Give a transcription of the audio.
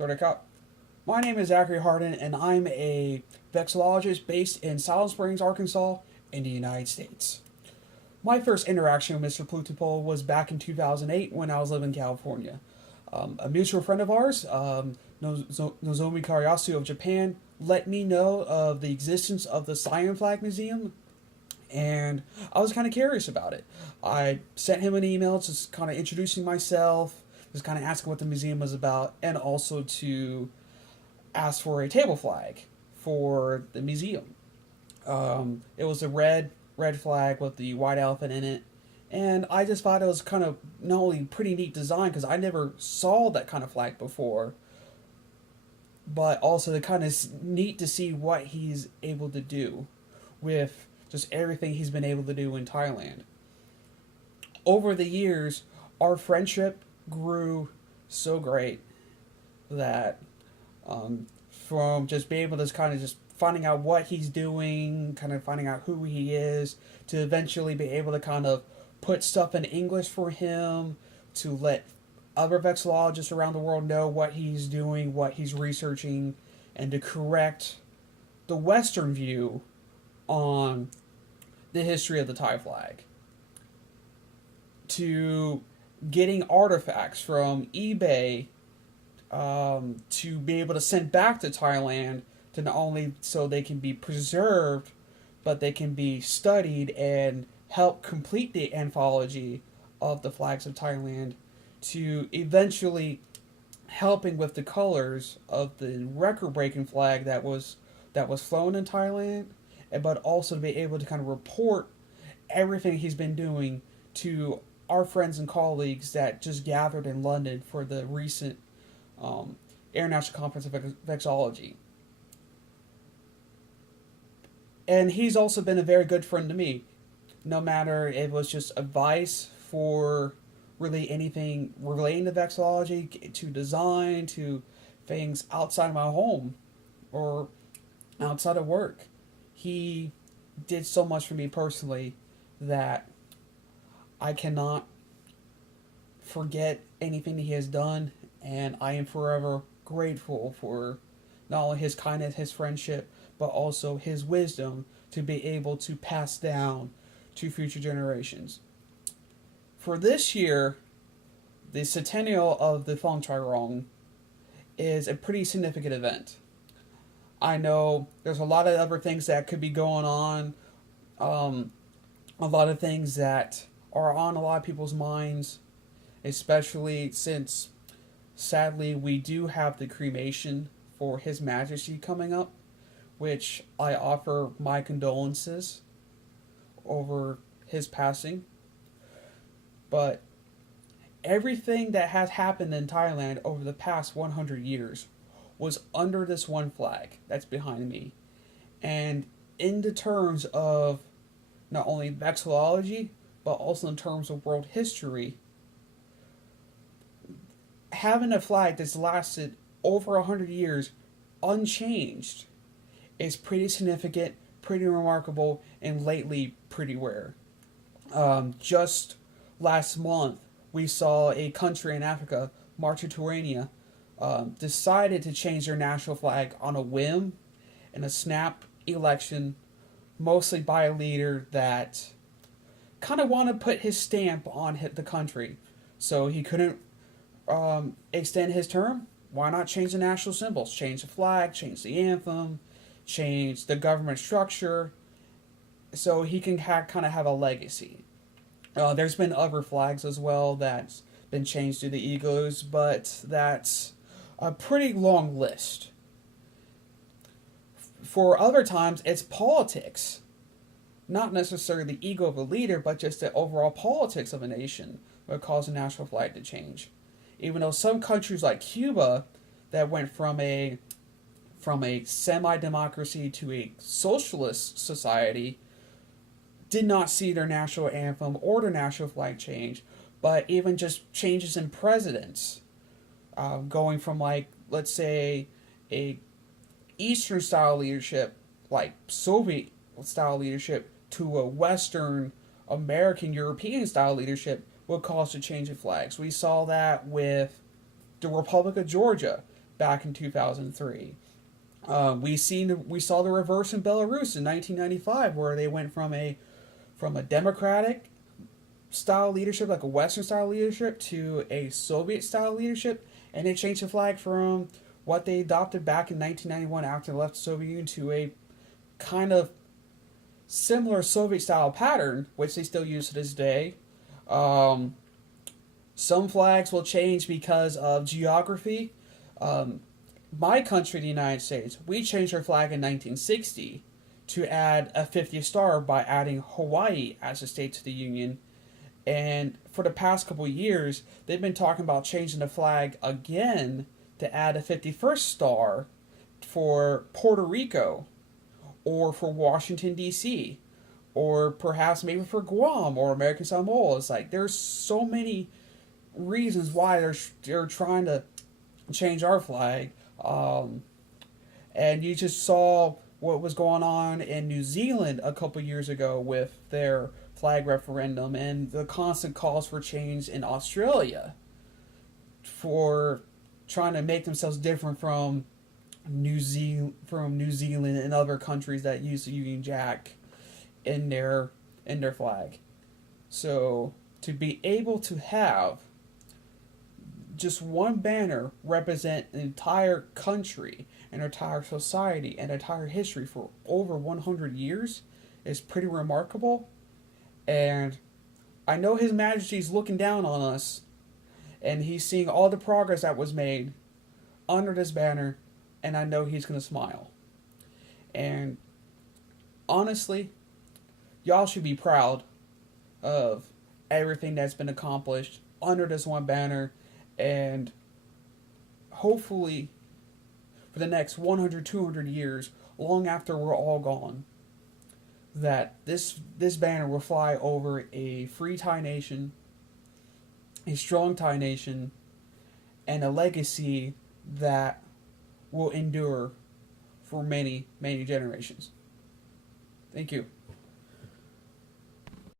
Sort My name is Zachary Harden, and I'm a vexillologist based in Silent Springs, Arkansas, in the United States. My first interaction with Mr. Pluethipol was back in 2008 when I was living in California. A mutual friend of ours, Nozomi Kariyasu of Japan, let me know of the existence of the Cyan Flag Museum, and I was kind of curious about it. I sent him an email just kind of introducing myself, just kind of asking what the museum was about, and also to ask for a table flag for the museum. It was a red flag with the white elephant in it, and I just thought it was kind of not only pretty neat design because I never saw that kind of flag before, but also the kind of neat to see what he's able to do with just everything he's been able to do in Thailand. Over the years, our friendship grew so great that from just being able to kind of just finding out what he's doing, kind of finding out who he is, to eventually be able to kind of put stuff in English for him, to let other vexillologists around the world know what he's doing, what he's researching, and to correct the Western view on the history of the Thai flag, to getting artifacts from eBay to be able to send back to Thailand to not only so they can be preserved, but they can be studied and help complete the anthology of the flags of Thailand, to eventually helping with the colors of the record-breaking flag that was flown in Thailand, but also to be able to kind of report everything he's been doing to our friends and colleagues that just gathered in London for the recent International Conference of Vexillology. And he's also been a very good friend to me, no matter if it was just advice for really anything relating to vexillology, to design, to things outside of my home or outside of work. He did so much for me personally that I cannot forget anything that he has done, and I am forever grateful for not only his kindness, his friendship, but also his wisdom to be able to pass down to future generations. For this year, the centennial of the Phong Chai Rong is a pretty significant event. I know there's a lot of other things that could be going on, a lot of things that are on a lot of people's minds, especially since sadly we do have the cremation for His Majesty coming up, which I offer my condolences over his passing. But everything that has happened in Thailand over the past 100 years was under this one flag that's behind me. And in the terms of not only vexillology, but also in terms of world history, having a flag that's lasted over 100 years unchanged is pretty significant, pretty remarkable, and lately pretty rare. Just last month, we saw a country in Africa, Mauritania, decided to change their national flag on a whim in a snap election, mostly by a leader that kind of wanted to put his stamp on the country. So he couldn't extend his term. Why not change the national symbols? Change the flag, change the anthem, change the government structure, so he can kind of have a legacy. There's been other flags as well that's been changed to the egos, but that's a pretty long list. For other times, it's politics. Not necessarily the ego of a leader, but just the overall politics of a nation would cause a national flag to change. Even though some countries like Cuba, that went from a semi-democracy to a socialist society, did not see their national anthem or their national flag change, but even just changes in presidents, going from, like, let's say, a Eastern style leadership, like Soviet style leadership, to a Western American European style leadership, would cause a change of flags. We saw that with the Republic of Georgia. back in 2003. We saw the reverse in Belarus in 1995, where they went from a democratic style leadership, like a Western style leadership, to a Soviet style leadership, and they changed the flag from what they adopted back in 1991 after they left the Soviet Union to a kind of similar Soviet style pattern, which they still use to this day. Um, some flags will change because of geography. Um, my country, the United States, we changed our flag in 1960 to add a 50th star by adding Hawaii as a state to the Union. And for the past couple of years, they've been talking about changing the flag again to add a 51st star for Puerto Rico or for Washington, D.C., or perhaps maybe for Guam or American Samoa. It's like there's so many reasons why they're trying to change our flag. And you just saw what was going on in New Zealand a couple years ago with their flag referendum, and the constant calls for change in Australia for trying to make themselves different from New Zealand and other countries that use the Union Jack in their flag. So to be able to have just one banner represent an entire country, an entire society, an entire history for over 100 years is pretty remarkable. And I know His Majesty's looking down on us, and he's seeing all the progress that was made under this banner, and I know he's going to smile. And honestly, y'all should be proud of everything that's been accomplished under this one banner, and hopefully for the next 100, 200 years, long after we're all gone, that this banner will fly over a free Thai nation, a strong Thai nation, and a legacy that will endure for many, many generations. Thank you.